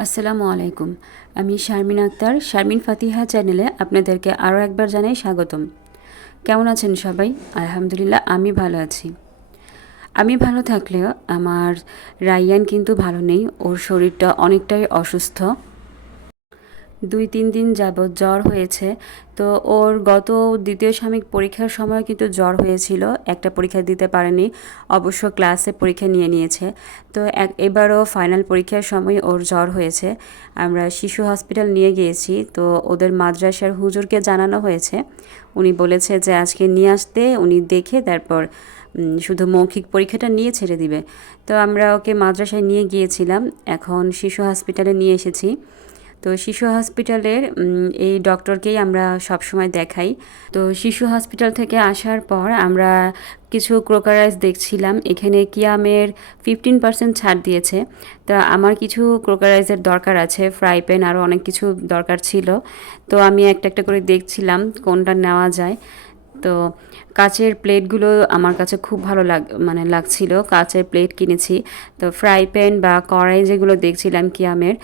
আসসালামু আলাইকুম। আমি শারমিন আক্তার, শারমিন ফাতিহা চ্যানেলে আপনাদেরকে আরও একবার জানাই স্বাগতম। কেমন আছেন সবাই? আলহামদুলিল্লাহ আমি ভালো আছি। আমি ভালো থাকলেও আমার রাইয়ান কিন্তু ভালো নেই, ওর শরীরটা অনেকটাই অসুস্থ। 2-3 দিন যাবৎ জ্বর হয়েছে। তো ওর গত দ্বিতীয় সাময়িক পরীক্ষার সময় কিন্তু জ্বর হয়েছিল, একটা পরীক্ষা দিতে পারেনি, অবশ্য ক্লাসে পরীক্ষা নিয়ে নিয়েছে। তো এবারও ফাইনাল পরীক্ষার সময় ওর জ্বর হয়েছে। আমরা শিশু হসপিটাল নিয়ে গিয়েছি, তো ওদের মাদ্রাসার হুজুরকে জানানো হয়েছে। উনি বলেছে যে আজকে নিয়ে আসতে, উনি দেখে তারপর শুধু মৌখিক পরীক্ষাটা নিয়ে ছেড়ে দিবে। তো আমরা ওকে মাদ্রাসায় নিয়ে গিয়েছিলাম, এখন শিশু হসপিটালে নিয়ে এসেছি। তো শিশু হসপিটালের এই ডক্টরকেই আমরা সবসময় দেখাই। তো শিশু হসপিটাল থেকে আসার পর আমরা কিছু ক্রোকারাইজ দেখছিলাম, এখানে কিয়ামের 15% ছাড় দিয়েছে। তো আমার কিছু ক্রোকারাইজের দরকার আছে, ফ্রাই প্যান আরও অনেক কিছু দরকার ছিল। তো আমি একটা একটা করে দেখছিলাম কোনটা নেওয়া যায়। তো কাচের প্লেটগুলো আমার কাছে খুব ভালো লাগছিল, কাচের প্লেট কিনেছি। তো ফ্রাই প্যান বা কড়াই যেগুলো দেখছিলাম কিয়ামের,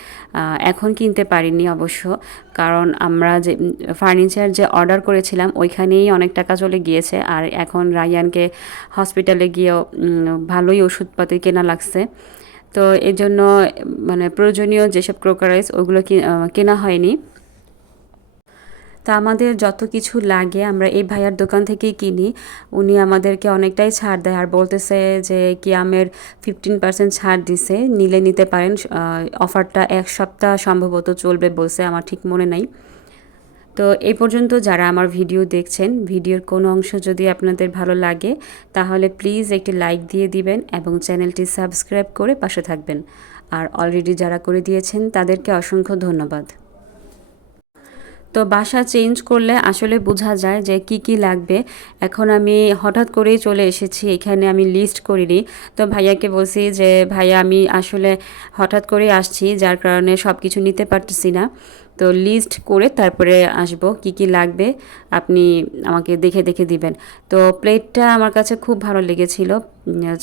এখন কিনতে পারিনি অবশ্য, কারণ আমরা যে ফার্নিচার যে অর্ডার করেছিলাম ওইখানেই অনেক টাকা চলে গিয়েছে। আর এখন রায়ানকে হসপিটালে গিয়েও ভালোই ওষুধপাতি কেনা লাগছে। তো এই জন্য প্রয়োজনীয় যেসব ক্রোকারাইজ ওগুলো কেনা হয়নি। তা আমাদের যত কিছু লাগে আমরা এই ভাইয়ার দোকান থেকেই কিনি। উনি আমাদেরকে অনেকটাই ছাড় দেয় আর বলতেছে যে কিয়ামের 15% ছাড় দিছে, নিলে নিতে পারেন। অফারটা 1 সপ্তাহ সম্ভবত চলবে বলছে, আমার ঠিক মনে নাই। তো এই পর্যন্ত যারা আমার ভিডিও দেখছেন, ভিডিওর কোনো অংশ যদি আপনাদের ভালো লাগে তাহলে প্লিজ একটি লাইক দিয়ে দিবেন এবং চ্যানেলটি সাবস্ক্রাইব করে পাশে থাকবেন। আর অলরেডি যারা করে দিয়েছেন তাদেরকে অসংখ্য ধন্যবাদ। তো বাসা চেঞ্জ করলে আসলে বোঝা যায় যে কি কি লাগবে। এখন আমি হঠাৎ করেই চলে এসেছি, এখানে আমি লিস্ট করিনি। তো ভাইয়াকে বলছি যে ভাইয়া আমি আসলে হঠাৎ করেই আসছি, যার কারণে সব কিছু নিতে পারতেছি না। তো লিস্ট করে তারপরে আসব, কি কি লাগবে আপনি আমাকে দেখে দেখে দিবেন। তো প্লেটটা আমার কাছে খুব ভালো লেগেছিল,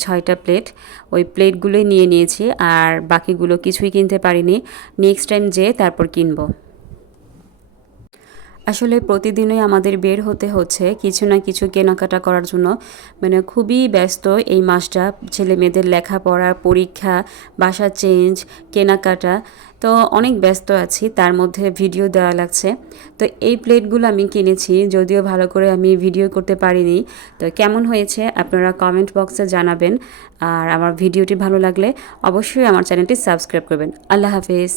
6টা প্লেট, ওই প্লেটগুলোই নিয়ে নিয়েছি। আর বাকিগুলো কিছুই কিনতে পারিনি, নেক্সট টাইম যেয়ে তারপর কিনবো। আসলে প্রতিদিনই আমাদের বের হতে হচ্ছে কিছু না কিছু কেনাকাটা করার জন্য, খুবই ব্যস্ত এই মাসটা। ছেলে মেয়েদের লেখাপড়া, পরীক্ষা, বাসা চেঞ্জ, কেনাকাটা, তো অনেক ব্যস্ত আছি, তার মধ্যে ভিডিও দেওয়া লাগছে। তো এই প্লেটগুলো আমি কিনেছি, যদিও ভালো করে আমি ভিডিও করতে পারিনি। তো কেমন হয়েছে আপনারা কমেন্ট বক্সে জানাবেন। আর আমার ভিডিওটি ভালো লাগলে অবশ্যই আমার চ্যানেলটি সাবস্ক্রাইব করবেন। আল্লাহ হাফেজ।